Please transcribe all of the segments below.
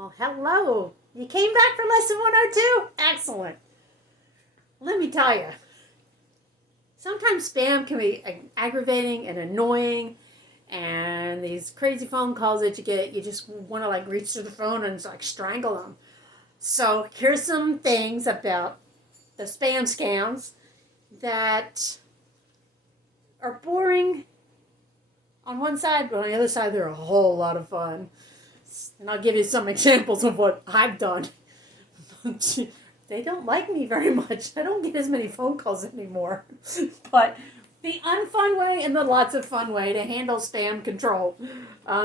Well, hello. You came back for lesson 102? Excellent. Let me tell you, sometimes spam can be aggravating and annoying, and these crazy phone calls that you get, you just want to like reach to the phone and like strangle them. So here's some things about the spam scams that are boring on one side, but on the other side they're a whole lot of fun. And I'll give you some examples of what I've done. They don't like me very much. I don't get as many phone calls anymore. But the unfun way and the lots of fun way to handle spam control.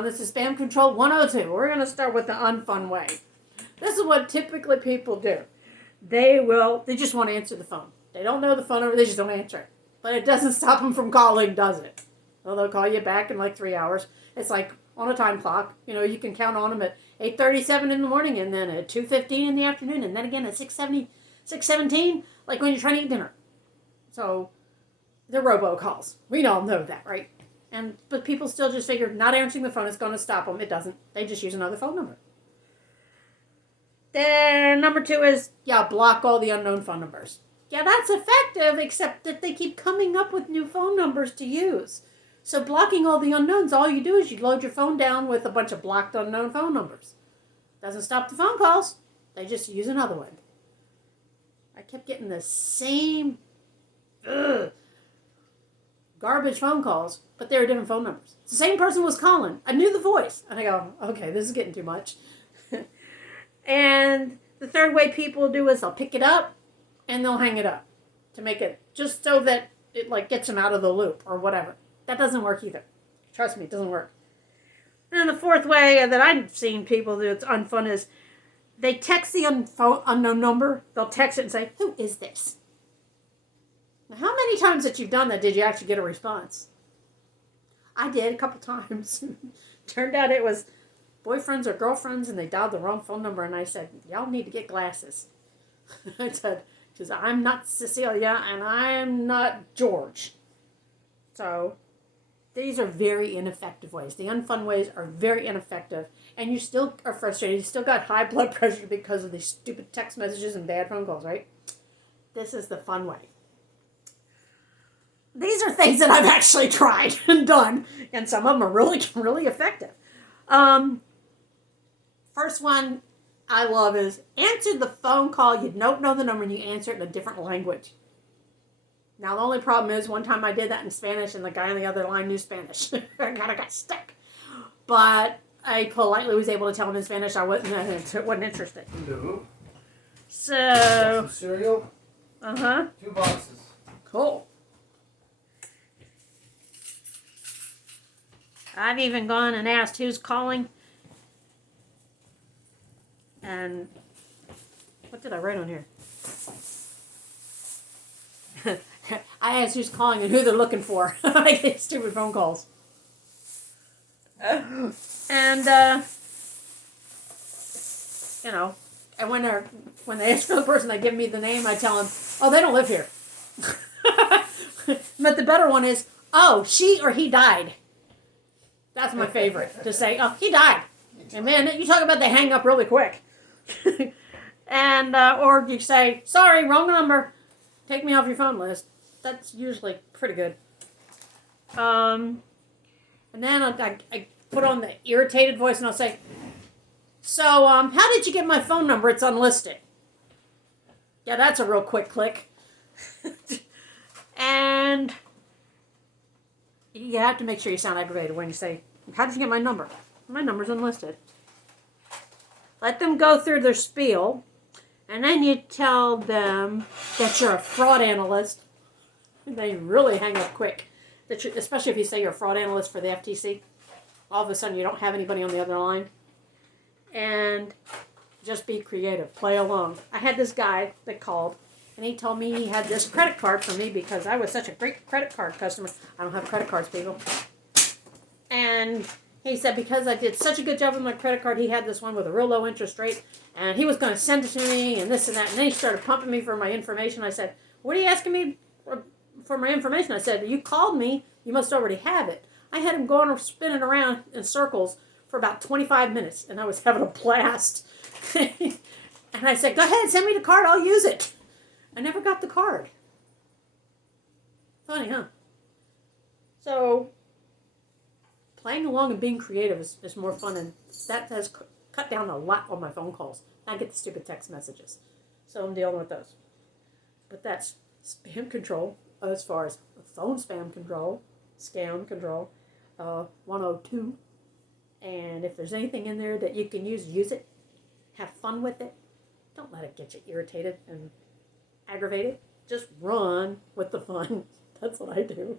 This is Spam Control 102. We're going to start with the unfun way. This is what typically people do. They just want to answer the phone. They don't know the phone number, they just don't answer it. But it doesn't stop them from calling, does it? Well, they'll call you back in like 3 hours. It's like on a time clock. You know, you can count on them at 8:37 in the morning, and then at 2:15 in the afternoon, and then again at 6:17, like when you're trying to eat dinner. So they're robocalls. We all know that, right? But people still just figure not answering the phone is going to stop them. It doesn't. They just use another phone number. Then number 2 is, block all the unknown phone numbers. Yeah, that's effective, except that they keep coming up with new phone numbers to use. So blocking all the unknowns, all you do is you load your phone down with a bunch of blocked unknown phone numbers. Doesn't stop the phone calls. They just use another one. I kept getting the same garbage phone calls, but they were different phone numbers. The same person was calling. I knew the voice. And I go, okay, this is getting too much. And the third way people do is they'll pick it up and they'll hang it up to make it just so that it like gets them out of the loop or whatever. That doesn't work either. Trust me, it doesn't work. And the fourth way that I've seen people do it's unfun is they text the unknown number. They'll text it and say, "Who is this?" Now, how many times that you've done that did you actually get a response? I did a couple times. Turned out it was boyfriends or girlfriends, and they dialed the wrong phone number, and I said, "Y'all need to get glasses." I said, because I'm not Cecilia, and I'm not George. So these are very ineffective ways. The unfun ways are very ineffective, and you still are frustrated. You still got high blood pressure because of these stupid text messages and bad phone calls, right? This is the fun way. These are things that I've actually tried and done, and some of them are really, really effective. First one I love is answer the phone call. You don't know the number, and you answer it in a different language. Now, the only problem is one time I did that in Spanish, and the guy on the other line knew Spanish. I kind of got stuck. But I politely was able to tell him in Spanish I wasn't interested. No. So. Some cereal? 2 boxes. Cool. I've even gone and asked who's calling. And what did I write on here? I asked who's calling and who they're looking for. I get stupid phone calls. And, and when they ask for the person, they give me the name, I tell them, oh, they don't live here. But the better one is, oh, she or he died. That's my favorite, to say, oh, he died. And man, you talk about they hang up really quick. And, or you say, sorry, wrong number. Take me off your phone list. That's usually pretty good. And then I put on the irritated voice and I'll say, so, how did you get my phone number? It's unlisted. Yeah, that's a real quick click. And you have to make sure you sound aggravated when you say, how did you get my number? My number's unlisted. Let them go through their spiel, and then you tell them that you're a fraud analyst. They really hang up quick, especially if you say you're a fraud analyst for the FTC. All of a sudden, you don't have anybody on the other line. And just be creative. Play along. I had this guy that called, and he told me he had this credit card for me because I was such a great credit card customer. I don't have credit cards, people. And he said because I did such a good job with my credit card, he had this one with a real low interest rate, and he was going to send it to me, and this and that. And then he started pumping me for my information. I said, what are you asking me for my information? I said, you called me. You must already have it. I had him going spinning around in circles for about 25 minutes, and I was having a blast. And I said, go ahead, send me the card, I'll use it. I never got the card. Funny, huh? So, playing along and being creative is more fun, and that has cut down a lot on my phone calls. I get the stupid text messages, so I'm dealing with those. But that's spam control as far as phone spam control, scam control, 102. And if there's anything in there that you can use it. Have fun with it. Don't let it get you irritated and aggravated. Just run with the fun. That's what I do.